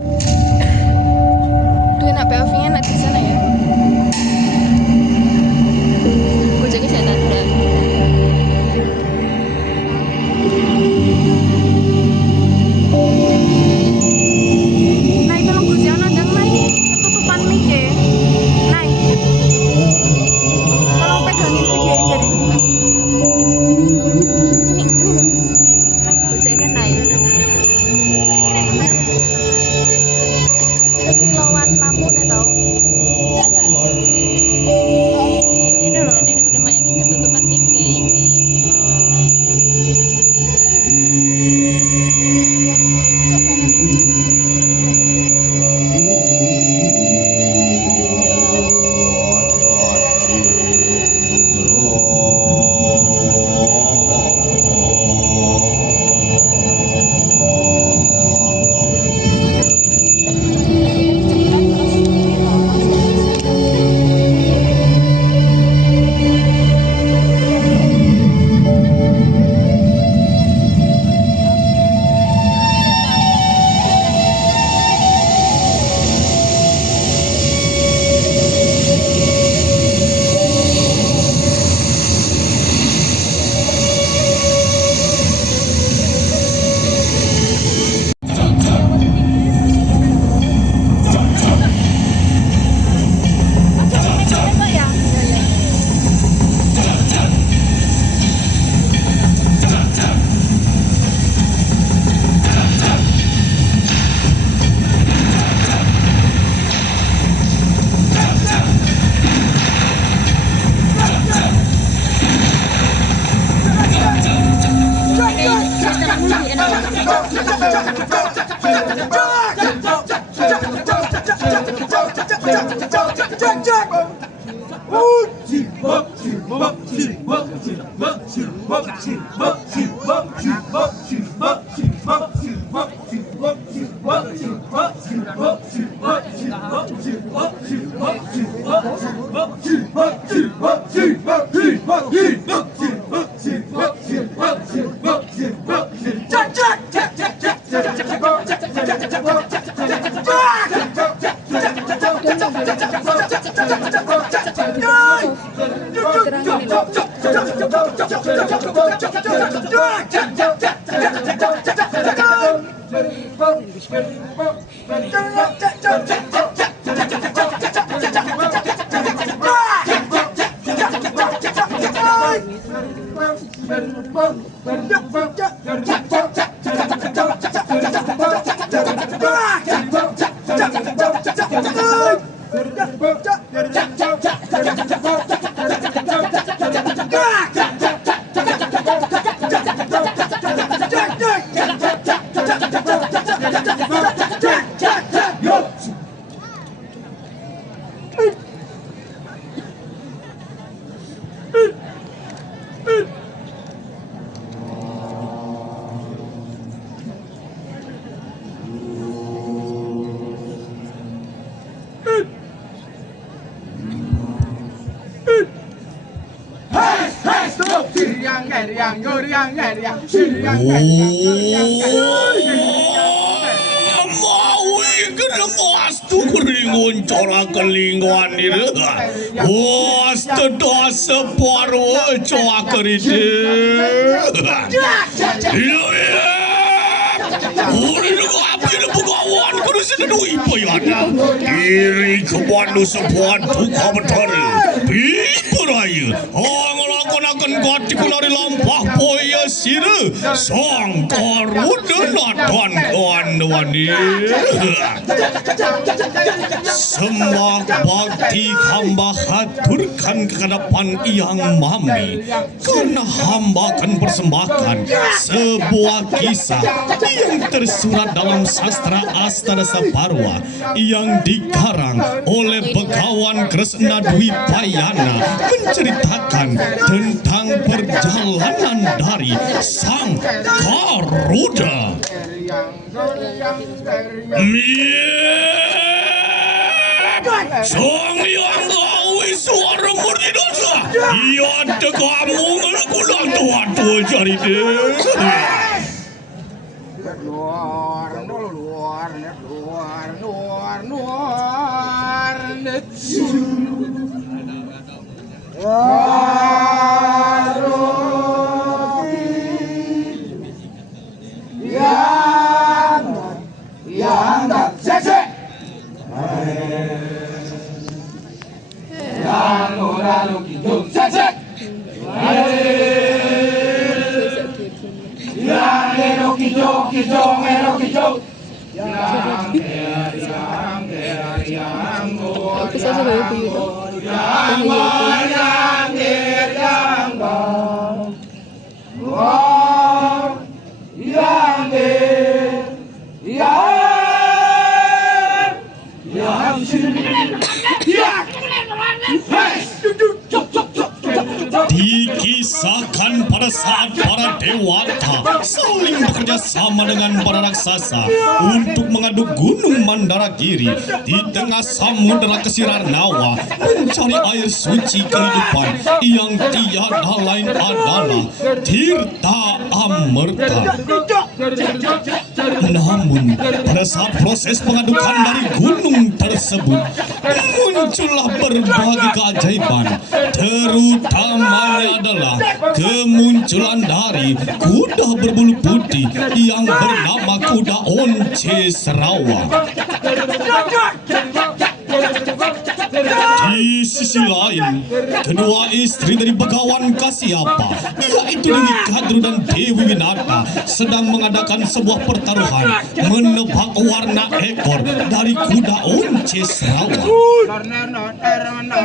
Tuh enak POV-nya enak di sana ya. Gue jaga saya tanda. Nah itu lo gue jangan nandang naik ketutupan mic ya. Naik. Tolong pegangin videoin dari dulu. Sini, ini. Gue jaga naik. Kilauan lampu nih tau. Ini loh, ini udah mayakin ketutupan mic kayak ini. Kelingkuan itu, was tedah separuh coak keride. Uri lu apa ini bukawan kudu sini dui payana. Iri kebandu sebuah duka betul. Ibu raya, orang akan gati kulari lampah poya sini. Sang karuda natan kawan-wani. Semak bakti hamba haturkan ke hadapan yang mami, karena hamba akan persembahkan sebuah kisah yang tersurat dalam sastra Astana Saparwa yang dikarang oleh Begawan Kresna Dwi Payana, menceritakan tentang perjalanan dari Sang Garuda. Sang yang gawi suara murni dosa, ia kamu ngelakukan tua-tua cari deh. Aku saja baru pilih itu. Dikisahkan pada saat para dewata saling bekerja sama dengan para raksasa untuk mengaduk gunung Mandaragiri di tengah samudera Kesirarnawa mencari air suci kehidupan yang tiada lain adalah Tirta Amerta. Namun pada saat proses pengadukan dari gunung tersebut muncullah berbagai keajaiban, terutamanya adalah kemunculan dari kuda berbulu putih yang bernama kuda Once Serawa. Di sisi lain, kedua istri dari Begawan Kasyapa, yaitu Dewi Kadru dan Dewi Winata, sedang mengadakan sebuah pertaruhan menebak warna ekor dari kuda Once Serawa.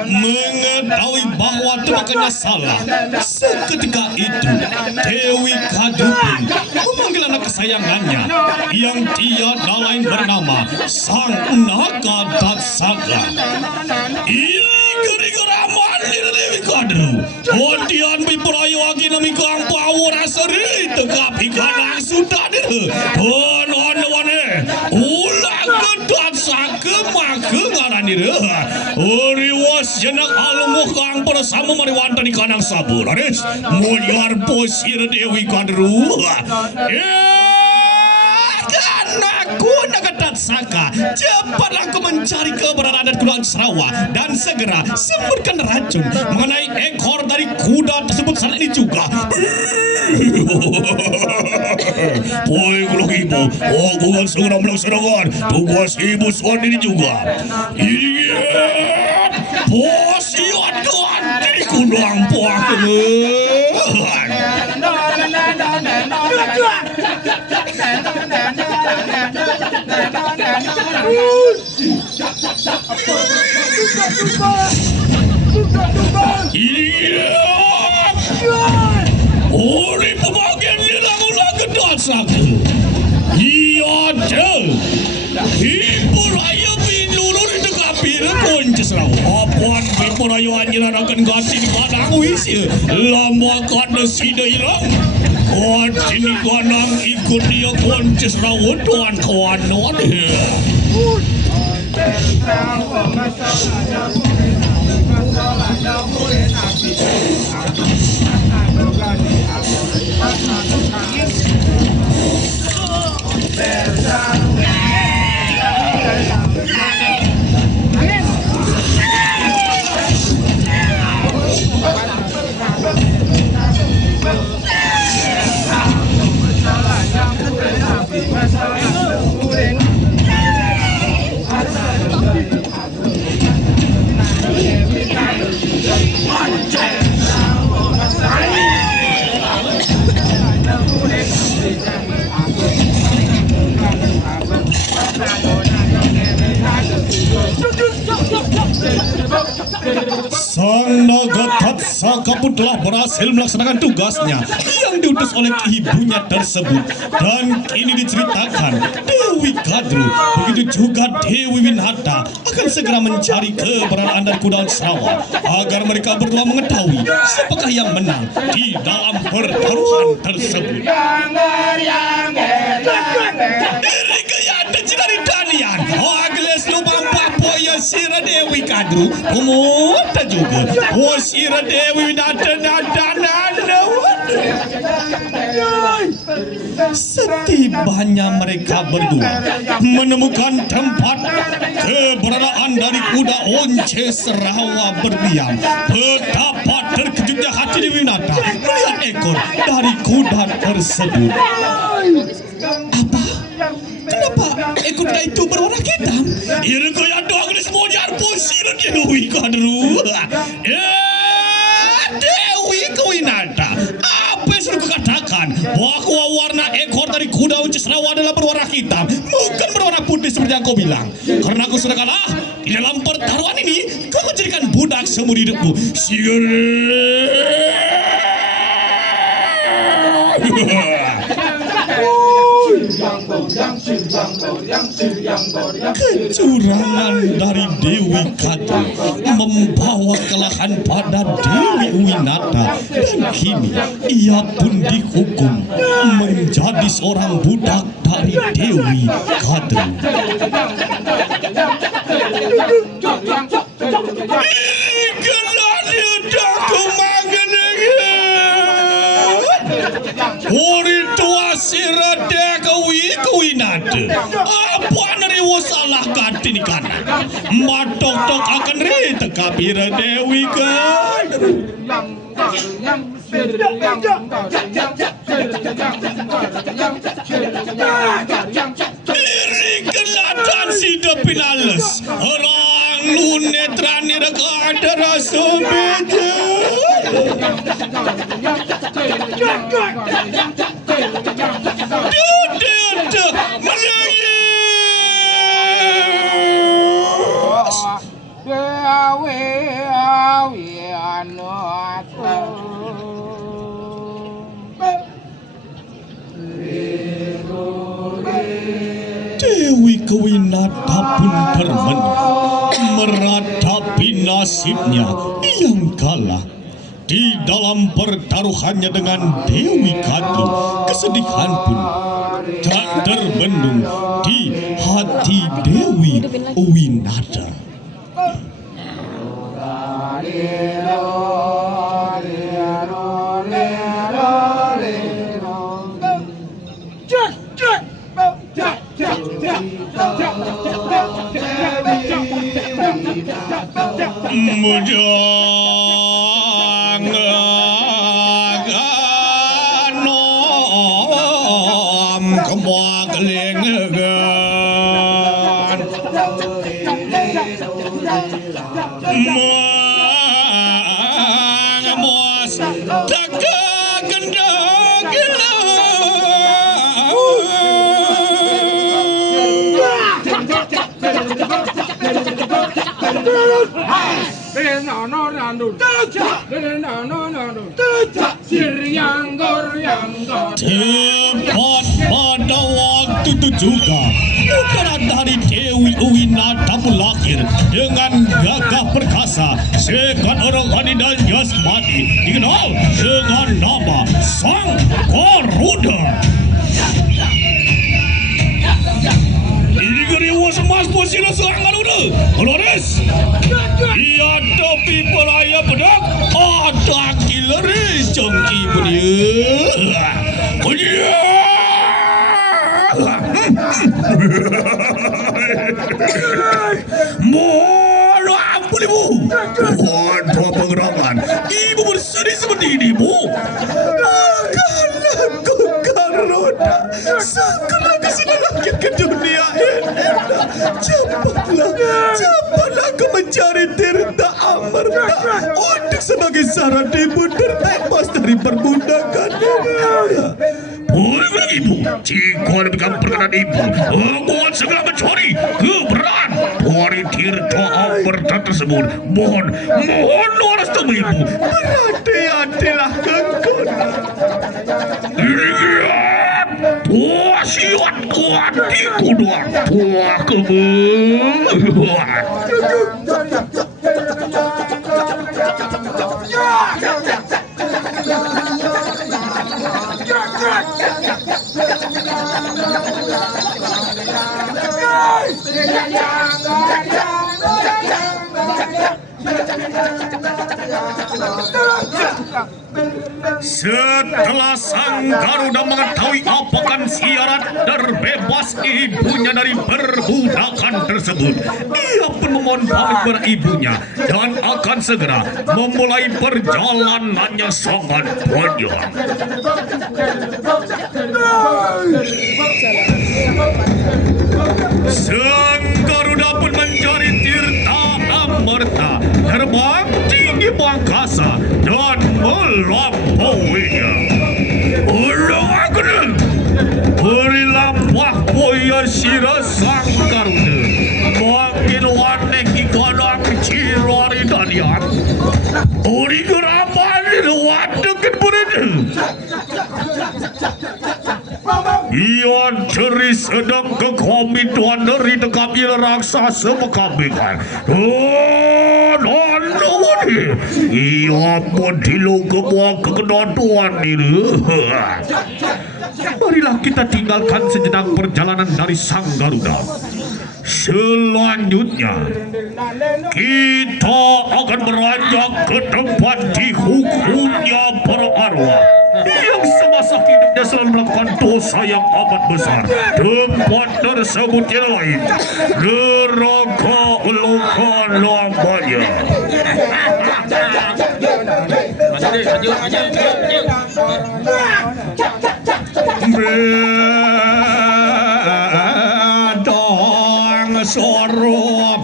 Mengetahui bahwa tebakannya salah, seketika itu Dewi Kadru pun memanggil anak kesayangannya yang tiada lain bernama Sang Naga Datsaka. Ini gara-gara mandi Dewi Kadru. Kemudian bipurayu agi nami kang pawur aseri tegap ikan sudah dir. Wane ulah kedat sake make ngaran dir. Uriwas jenak almuh kang bersama mariwanta di kanang sabur. Aris mulyar posir Dewi Kadru. Anakku Nagadat Saka, cepatlah kau mencari keberadaan kuda Serawa dan segera semburkan racun mengenai ekor dari kuda tersebut saat ini juga. Poin kuluk ibu, aku akan segera melaksanakan tugas ibu soal ini juga. Ingat, posiat doan di kudang puak. Ori pembagian nilang-ulang gedot saku. Iya deh. Hipur ayo pinurun itu kapir konces lah. Apaan hipur ayo anjiran akan ganti di padang wisi. Lama kada sida hilang. Ganti di kanang ikut dia konces rawat tuan kawan-kawan. Sang Naga Datsaka pun telah berhasil melaksanakan tugasnya yang diutus oleh ibunya tersebut. Dan kini diceritakan Dewi Kadru, begitu juga Dewi Winata akan segera mencari keberadaan dari kuda Serawa agar mereka berdua mengetahui siapakah yang menang di dalam pertaruhan tersebut. Diri kaya ada dari Danian, Agnes Lubang Papoya Sira Dewi Kadru, Umuta juga, Sira Dewi Winata dan Setibanya mereka berdua menemukan tempat keberadaan dari kuda Once Serawa berdiam, betapa terkejutnya hati Dewi Nata melihat ekor dari kuda tersebut. Apa? Kenapa ekor kuda itu berwarna hitam? Ini kaya doang ini semua diarpun sirut Dewi Kadru. Dewi Kawinata, apa yang sudah kukatakan bahwa warna ekor dari kuda Once Serawa adalah berwarna hitam, bukan berwarna putih seperti yang kau bilang. Karena aku sudah kalah di dalam pertaruhan ini, kau menjadikan budak seumur hidupku. Kecurangan dari Dewi Kadru membawa kekalahan pada Dewi Winata, dan kini ia pun dihukum menjadi seorang budak dari Dewi Kadru. Apa nariwo salah katini kana matok-tok akan tekapi Dewi Kadru. Diri kelatan si depinales orang lunetrani reka ada rasa beda. Dewi Kawinata pun termenung meratapi nasibnya yang kalah di dalam pertaruhannya dengan Dewi Kadru. Kesedihan pun tak terbendung di hati Dewi Winata. Mujanganom kemwaglengan mangamos tagagendagila tepat pada waktu itu juga putra dari Dewi Winata lahir dengan gagah perkasa sekat orang hadi dan jasmani dikenal dengan nama Sang Garuda. Ini geriwa semas posisi Sang Garuda. Dolores, ia topi peraya bedak ada kileri jongki punya. Mohon ampun ibu. Waduh pengerangan. Ibu bersedih seperti ini bu. Karena aku Garuda segera kesini lagi ke dunia ini. Cepatlah aku mencari Tirta Amerta untuk sebagai syarat ibu terbebas dari perbudakan ini. Boleh ibu, jika lebih perkenan ibu, aku akan segera mencari keberadaan dari Tirta Amerta tersebut. Mohon harus temui ibu. Berhati-hatilah kekun. Lihat, tua siot kuatiku doang, tua kebetulan. Setelah Sang Sang Garuda mengetahui apakan syarat terbebas ibunya dari perbudakan tersebut. Ia pun memohon pamit kepada ibunya dan akan segera memulai perjalanannya sangat panjang. Sang Garuda pun mencari tirta amarta, terbang tinggi angkasa dan melampauinya. Ulang akan berilah wahboya sira Sang Garuda, makin wanek ikanang cirari dalian. Uri gerapan itu waduk berada. Ian ceri sedang kekomitan dari tekapil raksasa mekambingan. Wani. Ia pun dilu kebuah kekedotuan ini. Marilah kita tinggalkan sejenak perjalanan dari Sang Garuda. Selanjutnya kita akan beranjak ke tempat dihukumnya para arwah yang semasa hidupnya selalu melakukan dosa yang amat besar. Tempat tersebut yang lain neraka Loka lamanya. Bedang sorop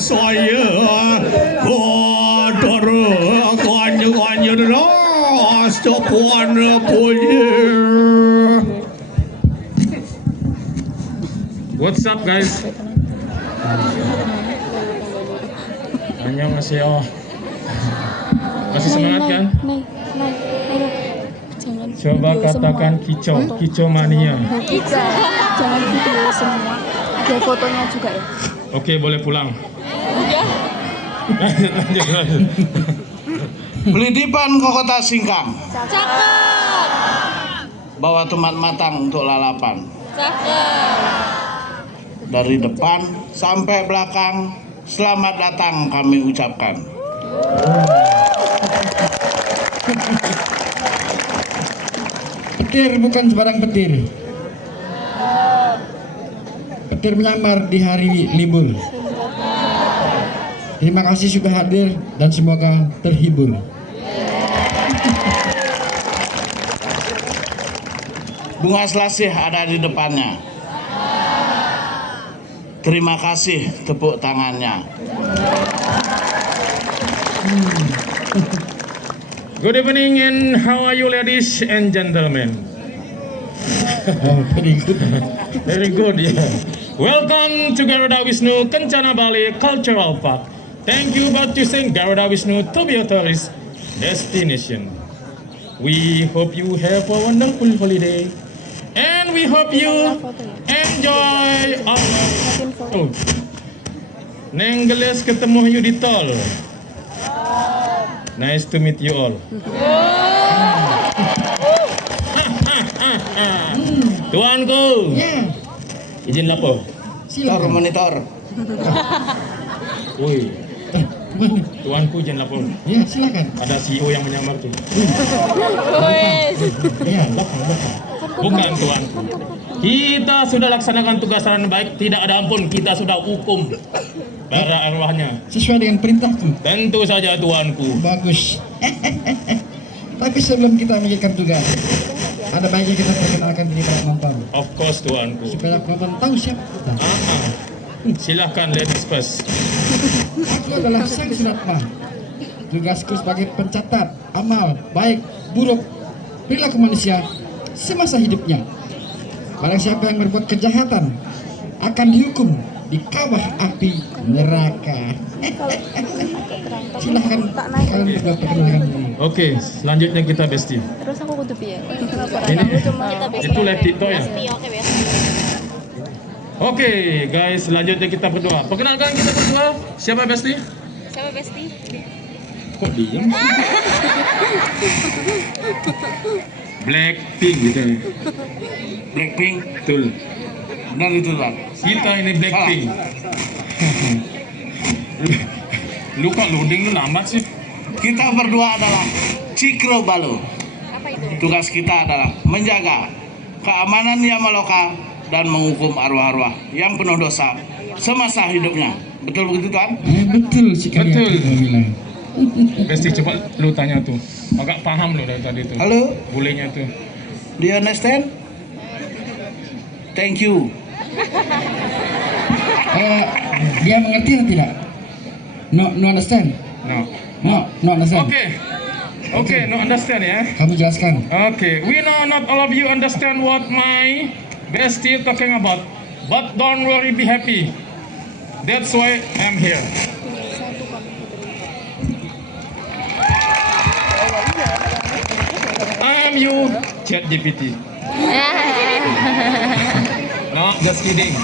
saya kotor kanya deras cepuan punya. What's up guys? Annyeonghaseyo. Masih semangat kan? Jangan Coba video katakan semua. kicau, Foto. kicau mania. Jangan video semua. Ada fotonya juga ya. Oke, boleh pulang. Ya. Lanjut. Pelitipan ke kota Singkang. Cakep. Bawa tomat matang untuk lalapan. Cakep. Dari depan sampai belakang, selamat datang kami ucapkan. Petir bukan sembarang petir. Petir menyamar di hari libur. Terima kasih sudah hadir dan semoga terhibur. Bunga selasih ada di depannya. Terima kasih tepuk tangannya. Good evening and how are you ladies and gentlemen? Oh, very good. Very good, yeah. Welcome to Garuda Wisnu Kencana Bali Cultural Park. Thank you for choosing Garuda Wisnu to be a tourist destination. We hope you have a wonderful holiday. And we hope you enjoy our... Oh. Neng Geles ketemu you di tol. Nice to meet you all. Tuanku, Ya, izin lapor. Monitor, silakan. monitor. Woi, tuanku izin lapor. Ya, silakan. Ada CEO yang menyamar tuh. Ya, belakang. Bukan tuanku. Kita sudah laksanakan tugas dengan baik, tidak ada ampun. Kita sudah hukum para arwahnya. Sesuai dengan perintahku. Tentu saja tuanku. Bagus. Tapi sebelum kita memikirkan tugas, ada baiknya kita perkenalkan diri para penonton Of course tuanku. supaya penonton tahu siapa kita. Silahkan ladies first. Aku adalah Sang Sunatma. Tugasku sebagai pencatat amal baik buruk perilaku manusia semasa hidupnya. Barang siapa yang berbuat kejahatan akan dihukum di kawah api neraka. Silahkan kalian berdua perkenalkan diri. Oke, selanjutnya kita bestie. Terus aku kudu piye? Ini Aku cuma itu live TikTok ya. Oke, guys, selanjutnya kita berdua. Perkenalkan kita berdua. Siapa bestie? Siapa Besti? Kok diem? Blackpink gitu. Blackpink. Betul. Benar itu, Pak. Kita ini Blackpink. Lu kok loading lu lambat sih? Kita berdua adalah Cikro Balu. Tugas kita adalah menjaga keamanan Yamaloka dan menghukum arwah-arwah yang penuh dosa semasa hidupnya. Betul begitu Tuan? Betul sekali. Betul. Aku bilang. Besti coba lu tanya tuh. Agak paham lu dari tadi tuh. Halo, Bolehnya tuh. do you understand? Thank you. Dia mengerti atau tidak? No understand. No. No understand. Okay, no understand ya. Kamu jelaskan. Okay, we know not all of you understand what my bestie talking about, but don't worry, be happy. That's why I'm here. I'm you, ChatGPT. No, just kidding.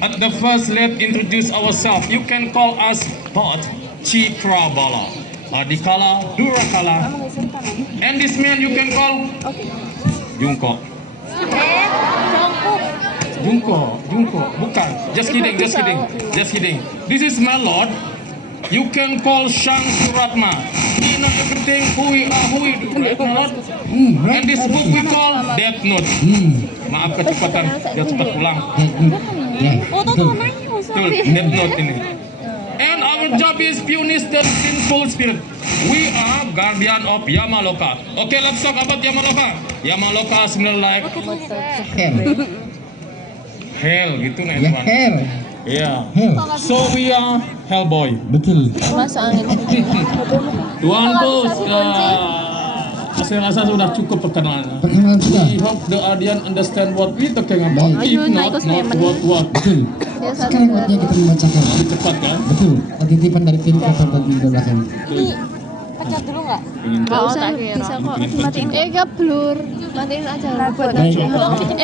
At the first, let's introduce ourselves. You can call us both Cikrabala, Adikala, Durakala, and this man you can call Jungko. Jungko, bukan. Just kidding. This is my lord. You can call Shang Suratma. He know everything who we do, right, my lord? And this book we call Death Note. Maaf kecepatan, dia cepat pulang. Ya, betul. Betul, Death Note ini. And our job is punish the sinful spirit. We are guardian of Yamaloka. Okay, let's talk about Yamaloka. Yamaloka smell like hell gitu nih Ya, teman. hell. Iya. Hell. So we are Hellboy. Betul. Masuk angin. Tuanku, saya rasa sudah cukup perkenalan. Perkenalan sudah. We hope the audience understand what we talking about. Baik. If not what. Betul. Sekarang waktunya kita membacakan. Lebih cepat kan? Betul. Titipan dari tim kapal tadi di belakang. Pecat dulu nggak? Nggak usah, bisa kok. Matiin. Gak blur, matiin aja. Baik.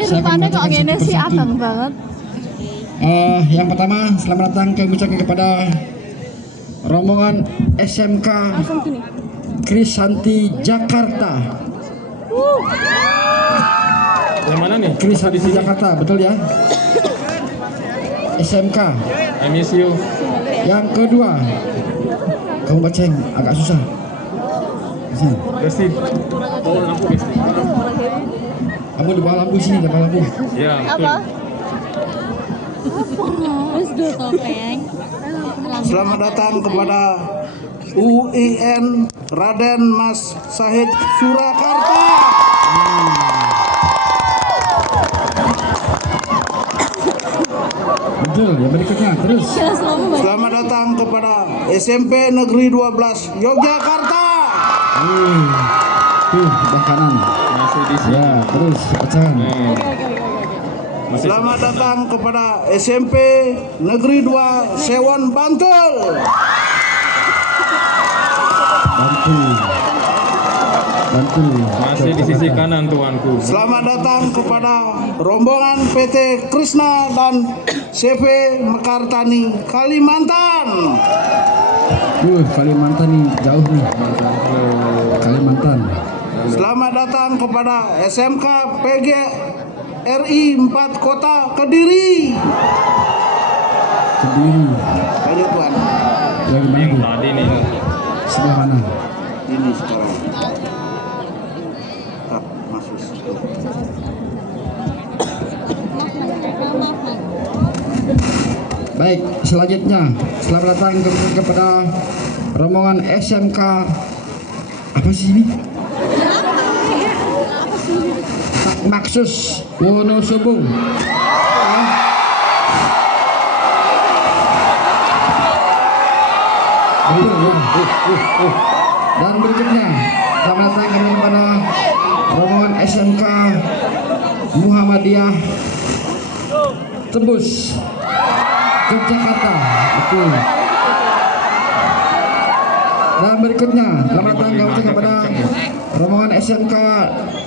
Rupanya kok gini sih abang banget. Yang pertama, selamat datang kami ucapkan kepada rombongan SMK Krisanti Jakarta. Yang mana nih? Krisanti Jakarta, betul ya? SMK. I miss you. Yang kedua, kamu baca yang agak susah. Sini. Besti. Oh, lampu Besti. Kamu di bawah lampu sini, di bawah lampu. Ya, Apa? Terus dua topeng. Selamat datang kepada UIN Raden Mas Sahid Surakarta. Betul, yang berikutnya terus. Selamat datang kepada SMP Negeri 12 Yogyakarta. Tuh, sebelah kanan. masih di sini. Ya, terus bacaan. Masih Selamat datang kepada SMP Negeri 2 Sewon Bantul. Bantu. masih di sisi kanan tuanku. Selamat datang kepada rombongan PT Krishna dan CV Mekartani Kalimantan. Kalimantan nih jauh nih. Kalimantan. Selamat datang kepada SMK PGRI 4 Kota Kediri. Kediri. Lanjut Tuan. Yang mana? Yang Bu? tadi nih. Sebelah mana? Ini sekarang. Ah, masuk. Baik, selanjutnya selamat datang kepada rombongan SMK apa sih ini? Maksus Wonosobo. Dan berikutnya selamat datang kepada rombongan SMK Muhammadiyah Tebus Yogyakarta. Betul. Dan berikutnya selamat datang kepada rombongan SMK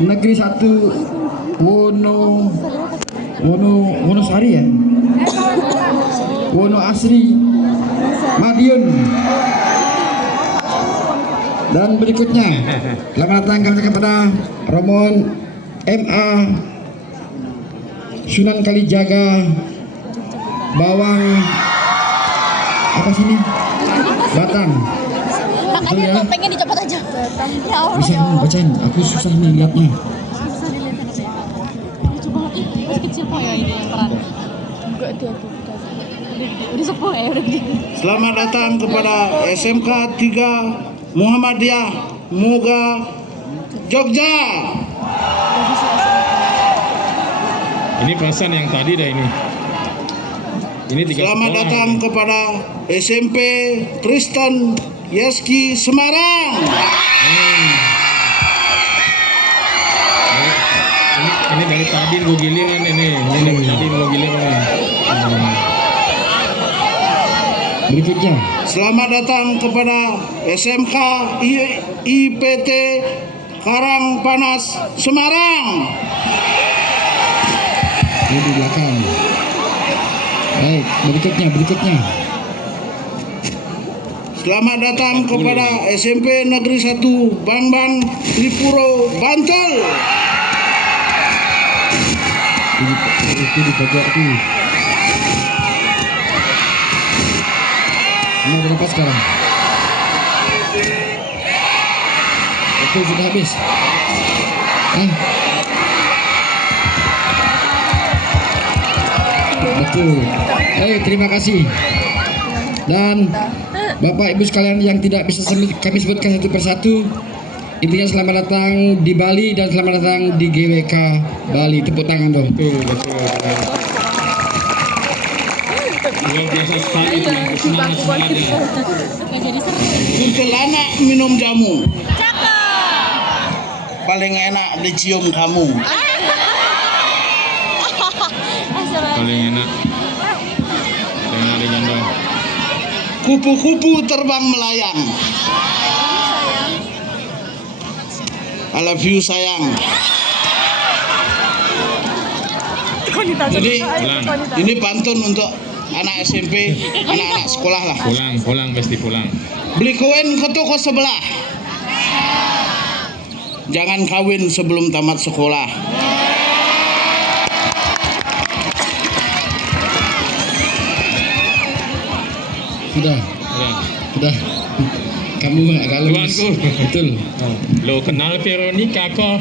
Negeri 1 Wonosari ya. Wono Asri Madiun. Dan berikutnya selamat datang kepada rombongan MA Sunan Kalijaga Bawang apa sini? Batang. Makanya ya. tuh pengen dicopot aja. Ya Allah, Bisa ya Allah. bacain, aku susah nih liatnya. Susah dilihat ya. Lucu banget ih, masih kecil kok ya ini peran. Enggak dia tuh udah sepuh ya udah gede. Selamat datang kepada SMK 3 Muhammadiyah Muga Jogja. Ini perasaan yang tadi dah ini. Ini 3 Selamat sekolah. datang kepada SMP Tristan Yeski Semarang. Ini dari tadi gue giling ini. Ini dari tadi gue giling ini. Berikutnya, Selamat datang kepada SMK IPT Karang Panas Semarang. ini di belakang. Baik, berikutnya. Selamat datang kepada SMP Negeri 1 Bambang Tripuro Bantul. Itu di pojok itu. Ini berapa sekarang? Itu sudah habis. Betul. Terima kasih. Dan Bapak Ibu sekalian yang tidak bisa kami sebutkan satu persatu, intinya selamat datang di Bali dan selamat datang di GWK Bali. Tepuk tangan dong. Betul. Luar biasa sekali itu yang semangat-semangatnya. Nggak jadi seru. Kuntilanak minum jamu. Paling enak dicium kamu. Paling enak. Dengan digendong. Kupu-kupu terbang melayang. I love you sayang. Jadi ini pantun untuk anak SMP, anak-anak sekolah lah. Pulang, pasti pulang. Beli koin ke toko sebelah. Jangan kawin sebelum tamat sekolah. Sudah. Kamu agak lemes. Tuanku. Betul. Lo kenal Veronica kok?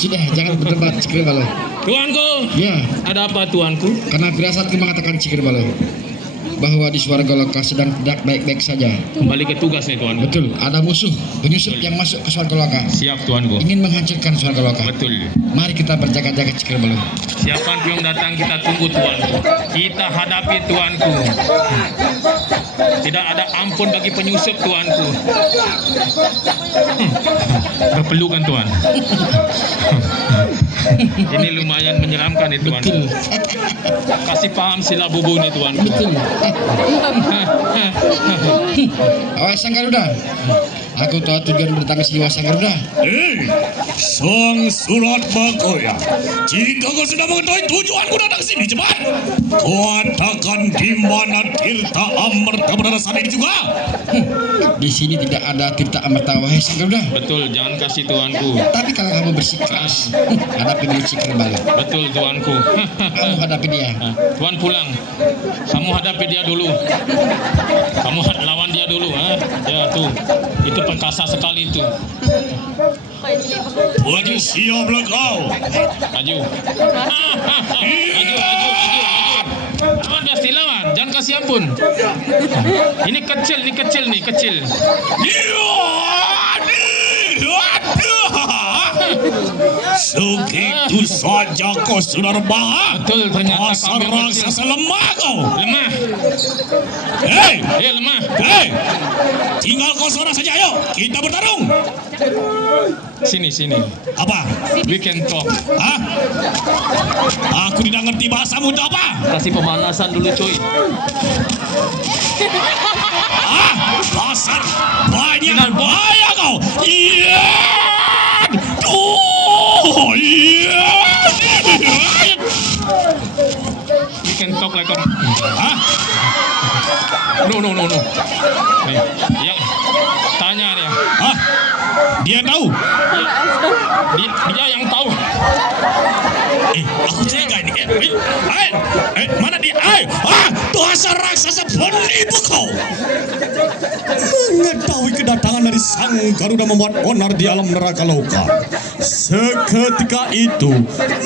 Sudah, jangan berdebat, Cikir Balo. Tuanku, Ya, ada apa tuanku? karena firasatku mengatakan Cikir Balo bahwa di Swargaloka sedang tidak baik-baik saja. Kembali ke tugas nih tuanku. Betul, ada musuh penyusup yang masuk ke Swargaloka, Siap tuanku. ingin menghancurkan Swargaloka. Betul. Mari kita berjaga-jaga, Cikir Balo. Siapapun yang datang kita tunggu tuanku. Kita hadapi tuanku. Tidak ada ampun bagi penyusup tuanku. Berpelukan tuan. Ini lumayan menyeramkan nih tuan. Betul. Kasih paham sila bubu nih tuanku. Betul. Awas Sang Garuda. Aku tahu tujuan berdatang ke sini, Sang Garuda. Sang Surat Bakoya, jika kau sudah mengetahui tujuanku datang sini, cepat katakan di mana Tirta Amerta berada saat ini juga. Di sini tidak ada Tirta Amerta, wahai Sang Garuda. Betul, jangan kasih tuanku. Tapi kalau kamu bersikeras, hadapi dulu Cikir Balo. Betul tuanku. Kamu hadapi dia. Tuan pulang. Kamu hadapi dia dulu. Kamu lawan dia dulu, ha? Ya tuh. Itu perkasa sekali itu. Baju siaplah kau. Maju. Maju. Lawan pasti lawan. Jangan kasih ampun. Ini kecil nih. Segitu saja kau sudah rebah. Betul, ternyata Dasar kami raksasa lemah kau. lemah. Lemah. Tinggal kau seorang saja, ayo kita bertarung. Sini. Apa? We can talk. Hah? Aku tidak ngerti bahasamu itu apa? Kasih pemanasan dulu, cuy. Dasar banyak bahaya kau. Iya. Iya. We can talk like a... Hah? No. Nih, ya, tanya dia. Hah? Dia tahu? Dia yang tahu. Aku curiga ini. Mana dia? Tuhan raksasa-raksasa penipu kau. Mengetahui kedatangan dari sang Garuda membuat onar di alam neraka loka. Seketika itu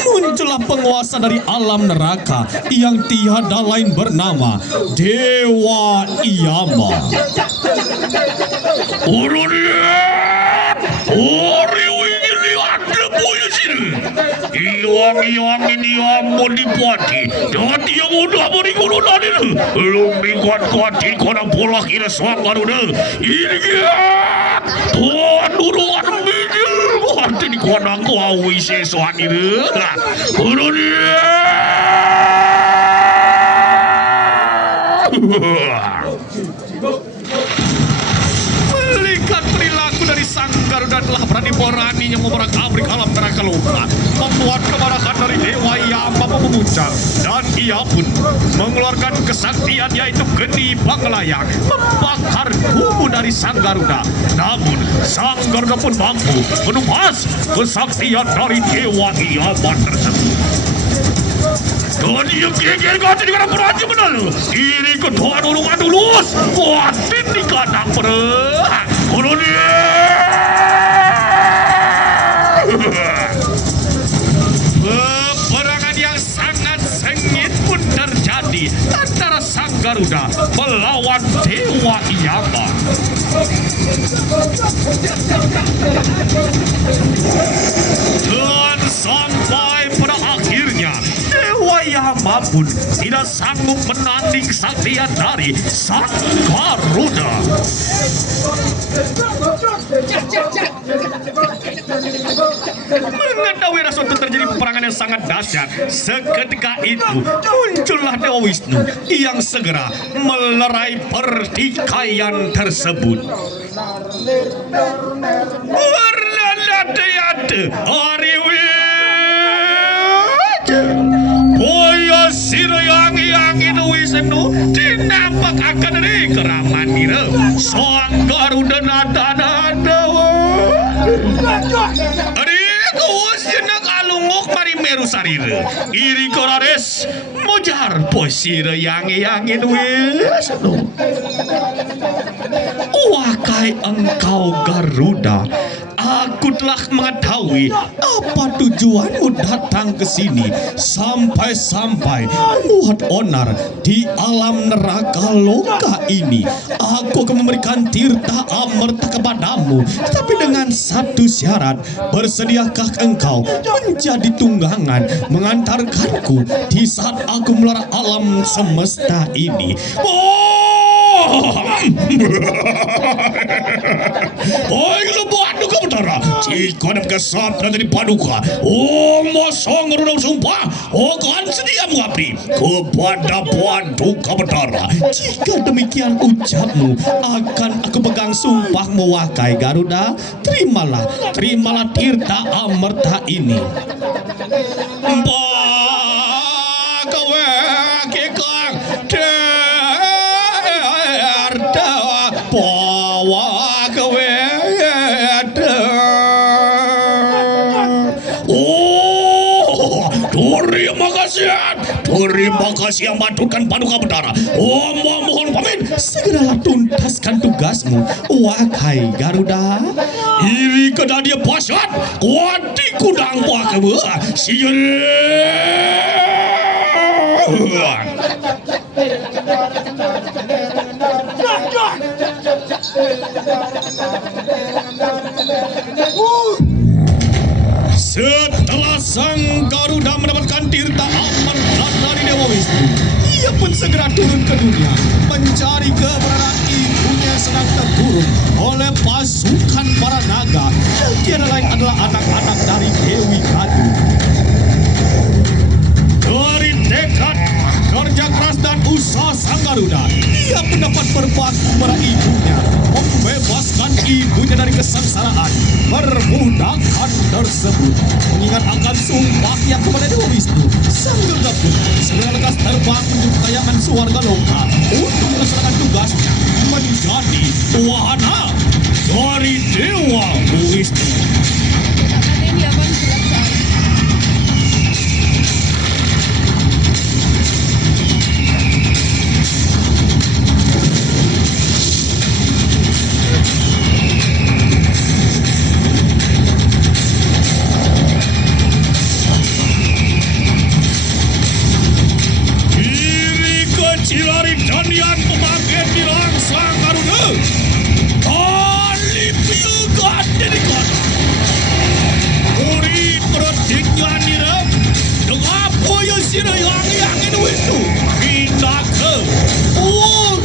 muncullah penguasa dari alam neraka yang tiada lain bernama Dewa Iyama. Iwang ini mau dipati. Jadi yang udah berikut tadi belum dikuat-kuati kena bola kira suang Garuda. Ini tuan duruan bijil. Waktu di kona aku awi sesuatu ini. Melihat perilaku dari sang Garuda telah berani-beraninya memerak-abrik alam neraka loka, membuat kemarahan dari Dewa Iyama memuncak, dan ia pun mengeluarkan kesaktian yaitu geni Banglayang membakar tubuh dari sang Garuda. Namun sang Garuda pun mampu menumpas kesaktian dari Dewa Iyama tersebut. Dan yang geger kata di kana peraja benar. Ini kedua nulungan dulus. Kuatin di kana perah. Peperangan yang sangat sengit pun terjadi antara sang Garuda melawan Dewa Iyama. Dan sampai pada akhirnya Dewa Iyama pun tidak sanggup menanding kesaktian dari sang Garuda. Mengetahui rasa itu terjadi peperangan yang sangat dahsyat, seketika itu muncullah Dewa Wisnu yang segera melerai pertikaian tersebut. Bernada-dada hari Boya sira yang itu Wisnu dinampak akan dari keraman dira sang Garuda nada-nada. Ariku usyenak alungok mari meru sarira iri korades mojar posira yang itu Wisnu. Wahai engkau Garuda, aku telah mengetahui apa tujuanmu datang ke sini sampai-sampai membuat onar di alam neraka loka ini. Aku akan memberikan tirta amerta kepadamu, tapi dengan satu syarat. Bersediakah engkau menjadi tunggangan mengantarkanku di saat aku melara alam semesta ini? Oi lebat duka betara jika ada kesatria dari paduka mosong Garuda sumpah akan sedia mengabdi kepada paduka betara. Jika demikian ucapmu akan aku pegang sumpah mewahai Garuda. Terimalah tirta amerta ini. Bawa keweda. Terima kasih yang matutkan paduka betara. Mohon pamit, segeralah tuntaskan tugasmu wahai Garuda. Iri kedadia pasat kuati kudang buah kebuah siul. Setelah sang Garuda mendapatkan tirta amarta dari Dewa Wisnu, ia pun segera turun ke dunia mencari keberadaan ibunya yang sedang terkurung oleh pasukan para naga yang tiada lain adalah anak-anak dari Dewi Gadu. Dari tekad, kerja keras dan usaha sang Garuda, ia mendapat berbakti kepada ibunya, membebaskan ibunya dari kesengsaraan perbudakan tersebut. Mengingat akan sumpahnya kepada Dewa Wisnu, sang Garuda pun segera lekas terbang menuju kayangan Swarga Loka untuk melaksanakan tugasnya menjadi wahana dari Dewa Wisnu. Cilari Danian pemakai dirangsang Garuda. Alipio Gandenikon. Uri pertinggian nira. Dengan poyo sira yang itu. Pindah ke.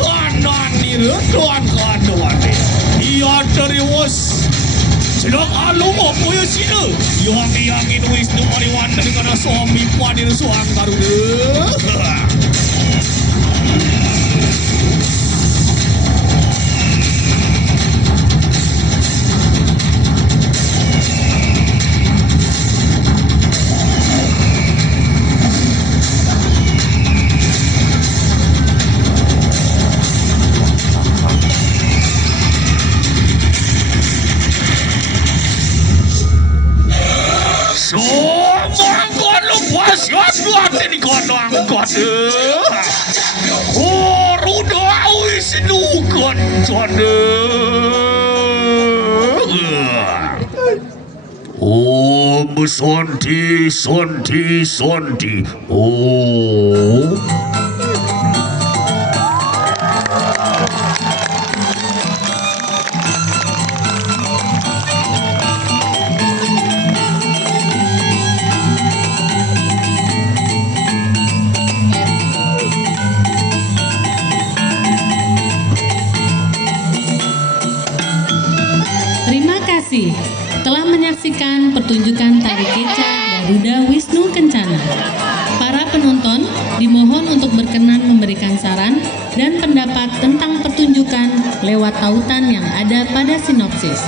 Kanan nira doan kanan. Ia dari was. Sedang alu apa ya sila? Yang itu Wisnu Mariwan dari kana suami padir suang Garuda. Mangkot lepas yang di konang kode. Ruda Wisnu Kencana. Sonti. Terima kasih telah menyaksikan pertunjukan tari kecak Garuda Wisnu Kencana. Para penonton dimohon untuk berkenan memberikan saran dan pendapat tentang pertunjukan lewat tautan yang ada pada sinopsis.